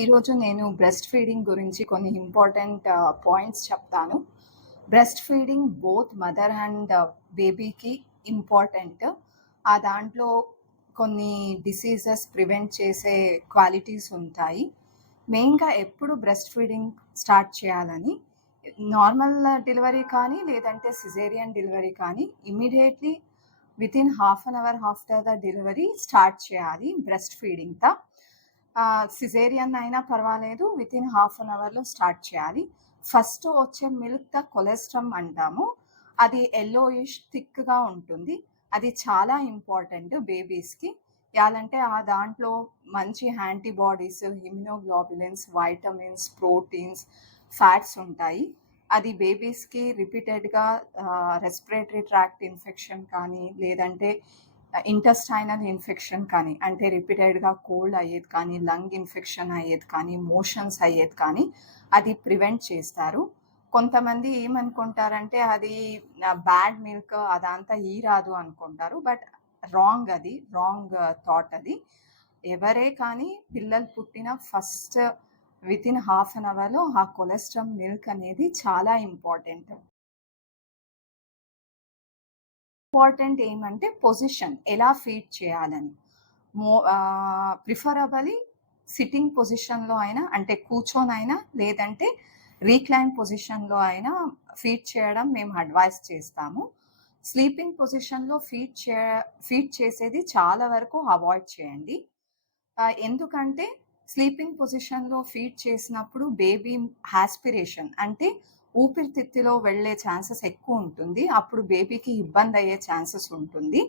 ఈరోజు నేను breast feeding గురించి కొన్ని ఇంపార్టెంట్ పాయింట్స్ చెప్తాను. Breast feeding both mother and బేబీకి ఇంపార్టెంట్. దాంట్లో కొన్ని డిసీజెస్ ప్రివెంట్ చేసే క్వాలిటీస్ ఉంటాయి. మెయిన్‌గా ఎప్పుడు బ్రెస్ట్ ఫీడింగ్ స్టార్ట్ చేయాలని, నార్మల్ డెలివరీ కానీ, లేదంటే సిజేరియన్ డెలివరీ కానీ immediately within half an hour after the delivery start చేయాలి బ్రెస్ట్ ఫీడింగ్‌తో. సిజేరియన్ అయినా పర్వాలేదు, వితిన్ హాఫ్ అన్ అవర్లో స్టార్ట్ చేయాలి. ఫస్ట్ వచ్చే మిల్క్ ద కొలెస్ట్రమ్ అంటాము. అది ఎల్లోయిష్ థిక్గా ఉంటుంది. అది చాలా ఇంపార్టెంట్ బేబీస్కి. ఎలాంటే దాంట్లో మంచి antibodies, immunoglobulins, vitamins, proteins, fats ఉంటాయి. అది బేబీస్కి రిపీటెడ్గా రెస్పిరేటరీ ట్రాక్ట్ ఇన్ఫెక్షన్ కానీ, లేదంటే ఇంటెస్టైనల్ ఇన్ఫెక్షన్ కానీ, అంటే రిపీటెడ్గా కోల్డ్ అయ్యేది కానీ, లంగ్ ఇన్ఫెక్షన్ అయ్యేది కానీ, మోషన్స్ అయ్యేది కానీ అది ప్రివెంట్ చేస్తారు. కొంతమంది ఏమనుకుంటారంటే అది బ్యాడ్ మిల్క్ అదంతా రాదు అనుకుంటారు. బట్ అది రాంగ్ థాట్. అది ఎవరే కానీ పిల్లలు పుట్టిన ఫస్ట్ వితిన్ హాఫ్ అన్ అవర్లో ఆ కొలెస్ట్రాల్ మిల్క్ అనేది చాలా ఇంపార్టెంట్. ఇంపార్టెంట్ ఏమంటే పొజిషన్ ఎలా ఫీడ్ చేయాలని. ప్రిఫరబుల్లీ సిట్టింగ్ పొజిషన్లో అయినా, అంటే కూర్చొనైనా, లేదంటే రీక్లైన్ పొజిషన్లో అయినా ఫీడ్ చేయడం మేము అడ్వైస్ చేస్తాము. స్లీపింగ్ పొజిషన్లో ఫీడ్ చేసేది చాలా వరకు అవాయిడ్ చేయండి. ఎందుకంటే స్లీపింగ్ పొజిషన్లో ఫీడ్ చేసినప్పుడు బేబీ ఆస్పిరేషన్ అంటే ఊపిరితిత్తులో వెళ్ళే ఛాన్సెస్ ఎక్కువ ఉంటుంది. అప్పుడు బేబీకి ఇబ్బంది అయ్యే ఛాన్సెస్ ఉంటుంది.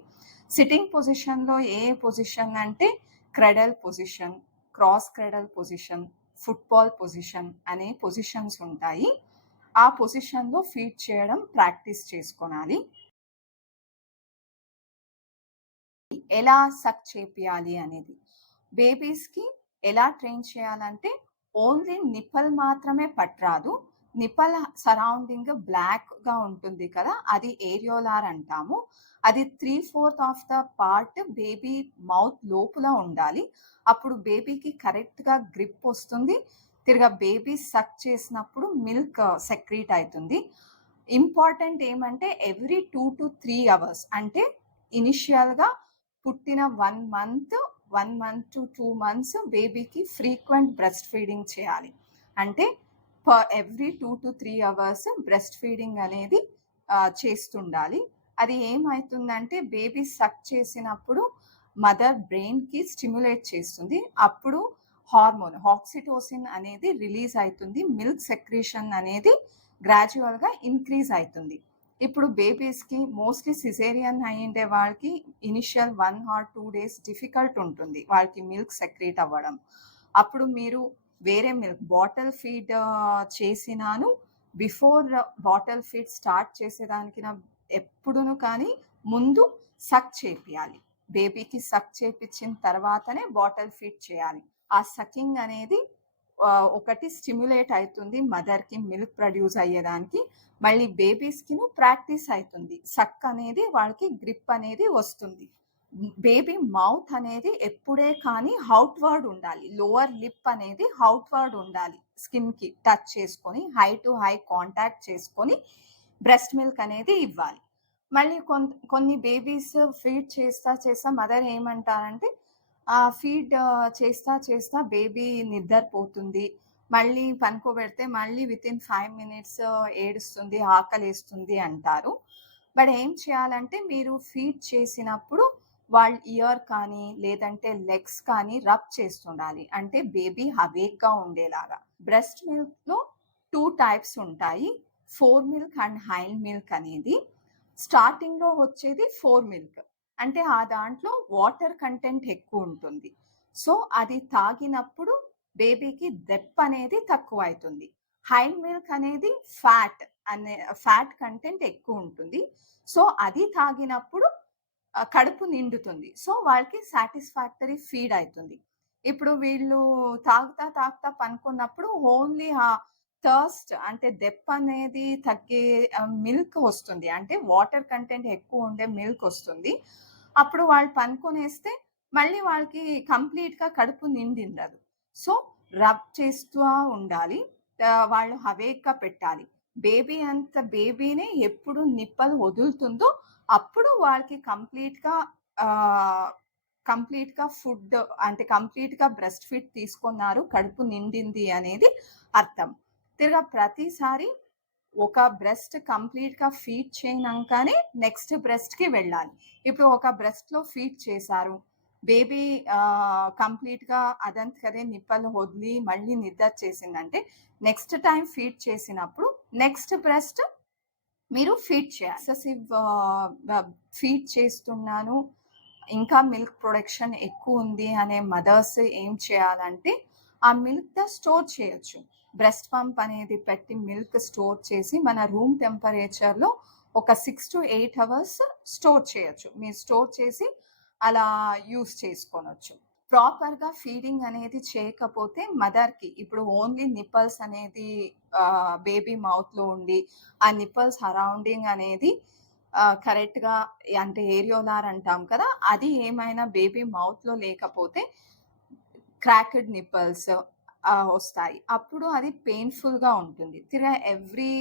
సిట్టింగ్ పొజిషన్లో ఏ పొజిషన్ అంటే cradle position, cross cradle position, football position అనే పొజిషన్స్ ఉంటాయి. ఆ పొజిషన్లో ఫీడ్ చేయడం ప్రాక్టీస్ చేసుకోవాలి. ఎలా సక్ చేపియాలి అనేది బేబీస్కి ఎలా ట్రైన్ చేయాలంటే ఓన్లీ నిప్పల్ మాత్రమే పట్టరాదు. నిప్పల్ సరౌండింగ్ బ్లాక్గా ఉంటుంది కదా, అది ఏరియోలార్ అంటాము. అది 3/4 of the part baby mouth లోపల ఉండాలి. అప్పుడు బేబీకి కరెక్ట్గా గ్రిప్ వస్తుంది. తిరిగా బేబీ సక్ చేసినప్పుడు మిల్క్ సెక్రీట్ అవుతుంది. ఇంపార్టెంట్ ఏమంటే ఎవ్రీ 2 to 3 hours, అంటే ఇనిషియల్గా పుట్టిన 1 month to 2 months బేబీకి ఫ్రీక్వెంట్ బ్రెస్ట్ ఫీడింగ్ చేయాలి. అంటే every 2 to 3 hours breast feeding అనేది చేస్తుండాలి. అది ఏమవుతుందంటే బేబీ సక్ చేసినప్పుడు మదర్ బ్రెయిన్కి స్టిమ్యులేట్ చేస్తుంది. అప్పుడు హార్మోన్ ఆక్సిటోసిన్ అనేది రిలీజ్ అవుతుంది. మిల్క్ సెక్రీషన్ అనేది గ్రాడ్యువల్గా ఇంక్రీజ్ అవుతుంది. ఇప్పుడు బేబీస్కి మోస్ట్లీ సిజేరియన్ అయ్యిండే వాళ్ళకి ఇనిషియల్ 1 or 2 days డిఫికల్ట్ ఉంటుంది వాళ్ళకి మిల్క్ సెక్రీట్ అవ్వడం. అప్పుడు మీరు వేరే మిల్క్ బాటిల్ ఫీడ్ చేసినాను. బిఫోర్ బాటిల్ ఫీడ్ స్టార్ట్ చేసేదానికి ఎప్పుడును కానీ ముందు సక్ చేపియాలి. బేబీకి సక్ చేపించిన తర్వాతనే బాటిల్ ఫీడ్ చేయాలి. ఆ సకింగ్ అనేది ఒకటి స్టిమ్యులేట్ అవుతుంది మదర్కి మిల్క్ ప్రొడ్యూస్ అయ్యేదానికి. మళ్ళీ బేబీస్కి ప్రాక్టీస్ అవుతుంది. సక్ అనేది వాళ్ళకి గ్రిప్ అనేది వస్తుంది. బేబీ మౌత్ అనేది ఎప్పుడే కానీ అవుట్వర్డ్ ఉండాలి. లోవర్ లిప్ అనేది అవుట్వర్డ్ ఉండాలి. స్కిన్కి టచ్ చేసుకొని హై టు హై కాంటాక్ట్ చేసుకొని బ్రెస్ట్ మిల్క్ అనేది ఇవ్వాలి. మళ్ళీ కొన్ని బేబీస్ ఫీడ్ చేస్తా మదర్ ఏమంటారంటే ఫీడ్ చేస్తా బేబీ నిద్రపోతుంది. మళ్ళీ పనుకోబెడితే మళ్ళీ వితిన్ 5 minutes ఏడుస్తుంది, ఆకలేస్తుంది అంటారు. బట్ ఏం చేయాలంటే మీరు ఫీడ్ చేసినప్పుడు వాళ్ళ ఇయర్ కానీ, లేదంటే లెగ్స్ కానీ రబ్ చేస్తుండాలి. అంటే బేబీ అవేక్గా ఉండేలాగా. బ్రెస్ట్ మిల్క్లో 2 types ఉంటాయి, four milk and hind milk అనేది. స్టార్టింగ్లో వచ్చేది ఫోర్ మిల్క్, అంటే దాంట్లో వాటర్ కంటెంట్ ఎక్కువ ఉంటుంది. సో అది తాగినప్పుడు బేబీకి దెప్ అనేది తక్కువ అవుతుంది. హైండ్ మిల్క్ అనేది ఫ్యాట్ కంటెంట్ ఎక్కువ ఉంటుంది. సో అది తాగినప్పుడు కడుపు నిండుతుంది. సో వాళ్ళకి సాటిస్ఫాక్టరీ ఫీడ్ అవుతుంది. ఇప్పుడు వీళ్ళు తాగుతా పనుకున్నప్పుడు ఓన్లీ థర్స్ట్ అంటే దెప్ అనేది తగ్గే మిల్క్ వస్తుంది, అంటే వాటర్ కంటెంట్ ఎక్కువ ఉండే మిల్క్ వస్తుంది. అప్పుడు వాళ్ళు పనుకొనేస్తే మళ్ళీ వాళ్ళకి కంప్లీట్గా కడుపు నిండిండదు. సో రబ్ చేస్తూ ఉండాలి. వాళ్ళు అవేక్‌గా పెట్టాలి. బేబీని ఎప్పుడు నిప్పలు వదులుతుందో అప్పుడు వాళ్ళకి ఆహ్, కంప్లీట్‌గా ఫుడ్ అంటే కంప్లీట్‌గా బ్రెస్ట్ ఫీడ్ తీసుకున్నారు, కడుపు నిండింది అనేది అర్థం. ప్రతిసారి ఒక బ్రెస్ట్ కంప్లీట్‌గా ఫీడ్ చేయనంకానే నెక్స్ట్ బ్రెస్ట్‌కి వెళ్ళాలి. ఇప్పుడు ఒక బ్రెస్ట్‌లో ఫీడ్ చేశారు. బేబీ కంప్లీట్‌గా అదంతకదే నిప్పలు వదిలి మళ్ళీ నిద్ర చేసిందంటే నెక్స్ట్ టైమ్ ఫీడ్ చేసినప్పుడు నెక్స్ట్ బ్రెస్ట్ మీరు ఫీడ్ చేయాలి. ఫీడ్ చేస్తున్నాను, ఇంకా మిల్క్ ప్రొడక్షన్ ఎక్కువ ఉంది అనే మదర్స్ ఏం చేయాలంటే ఆ మిల్క్ స్టోర్ చేయొచ్చు. బ్రెస్ట్ పంప్ అనేది పెట్టి మిల్క్ స్టోర్ చేసి మన రూమ్ టెంపరేచర్లో ఒక 6 to 8 అవర్స్ స్టోర్ చేయొచ్చు. మీరు స్టోర్ చేసి అలా యూస్ చేసుకోనొచ్చు. ప్రాపర్‌గా ఫీడింగ్ అనేది చేయకపోతే మదర్‌కి ఇప్పుడు ఓన్లీ నిప్పల్స్ అనేది బేబీ మౌత్‌లో ఉండి ఆ నిప్పల్స్ సరౌండింగ్ అనేది కరెక్ట్‌గా అంటే ఏరియోలార్ అంటాం కదా! అది ఏమైనా బేబీ మౌత్‌లో లేకపోతే క్రాక్డ్ నిప్పల్స్ వస్తాయి. అప్పుడు అది పెయిన్‌ఫుల్‌గా ఉంటుంది. Every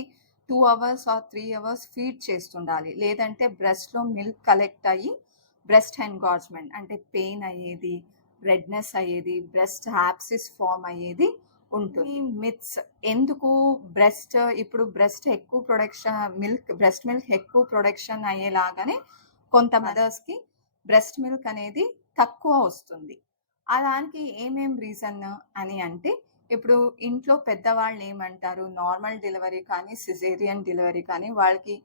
2 hours or 3 hours feed చేస్తుండాలి. లేదంటే బ్రెస్ట్‌లో మిల్క్ కలెక్ట్ అయ్యి బ్రెస్ట్ ఎంగార్జ్‌మెంట్ అంటే పెయిన్ అయ్యేది, రెడ్‌నెస్ అయ్యేది, బ్రెస్ట్ యాబ్సిస్ ఫార్మ్ అయ్యేది ఉంటుంది. మిత్స్ ఎందుకు ఇప్పుడు బ్రెస్ట్ మిల్క్ ఎక్కువ ప్రొడక్షన్ అయ్యేలాగానే కొంత మదర్స్‌కి బ్రెస్ట్ మిల్క్ అనేది తక్కువ వస్తుంది. దానికి ఏమేం రీజన్ అని అంటే, ఇప్పుడు ఇంట్లో పెద్దవాళ్ళు ఏమంటారు, నార్మల్ డెలివరీ కానీ, సిజేరియన్ డెలివరీ కానీ వాళ్ళకి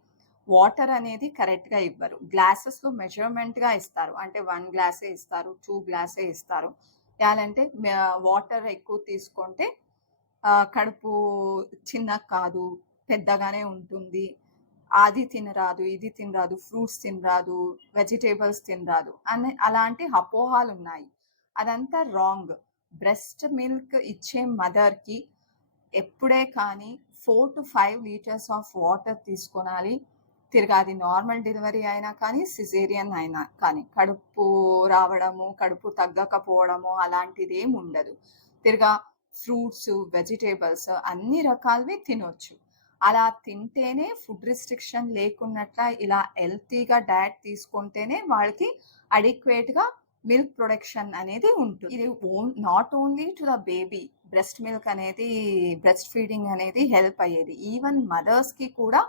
వాటర్ అనేది కరెక్ట్‌గా ఇవ్వరు. గ్లాసెస్‌లో మెజర్‌మెంట్‌గా ఇస్తారు. అంటే 1 గ్లాసే ఇస్తారు, 2 గ్లాసే ఇస్తారు. ఎలాంటే వాటర్ ఎక్కువ తీసుకుంటే కడుపు చిన్నగా కాదు, పెద్దగానే ఉంటుంది. అది తినరాదు, ఇది తినరాదు, ఫ్రూట్స్ తినరాదు, వెజిటేబుల్స్ తినరాదు అని అలాంటి అపోహలున్నాయి. అదంతా రాంగ్. బ్రెస్ట్ మిల్క్ ఇచ్చే మదర్‌కి ఎప్పుడే కానీ 4-5 లీటర్స్ ఆఫ్ వాటర్ తీసుకోనాలి. అది నార్మల్ డెలివరీ అయినా కానీ, సిజేరియన్ అయినా కానీ. కడుపు రావడము, కడుపు తగ్గకపోవడము అలాంటిదేమి ఉండదు. ఫ్రూట్స్, వెజిటేబుల్స్ అన్ని రకాలవి తినొచ్చు. అలా తింటేనే ఫుడ్ రిస్ట్రిక్షన్ లేకున్నట్ల ఇలా హెల్తీగా డయట్ తీసుకుంటేనే వాళ్ళకి అడిక్వేట్‌గా మిల్క్ ప్రొడక్షన్ అనేది ఉంటుంది. ఇది not only to the baby breastfeeding అనేది హెల్ప్ అయ్యేది. ఈవెన్ మదర్స్‌కి కూడా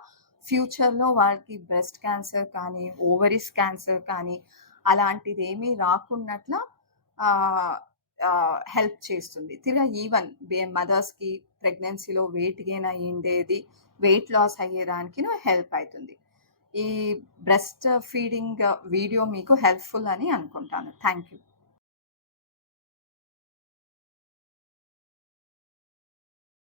ఫ్యూచర్‌లో వాళ్ళకి బ్రెస్ట్ క్యాన్సర్ కానీ, ఓవరీస్ క్యాన్సర్ కానీ అలాంటిదేమీ రాకున్నట్ల హెల్ప్ చేస్తుంది. ఈవెన్ మదర్స్‌కి ప్రెగ్నెన్సీలో వెయిట్ గెయిన్ అయ్యుండేది, వెయిట్ లాస్ అయ్యేదానికి హెల్ప్ అవుతుంది. ఈ బ్రెస్ట్ ఫీడింగ్ వీడియో మీకు హెల్ప్‌ఫుల్ అని అనుకుంటాను. Thank you.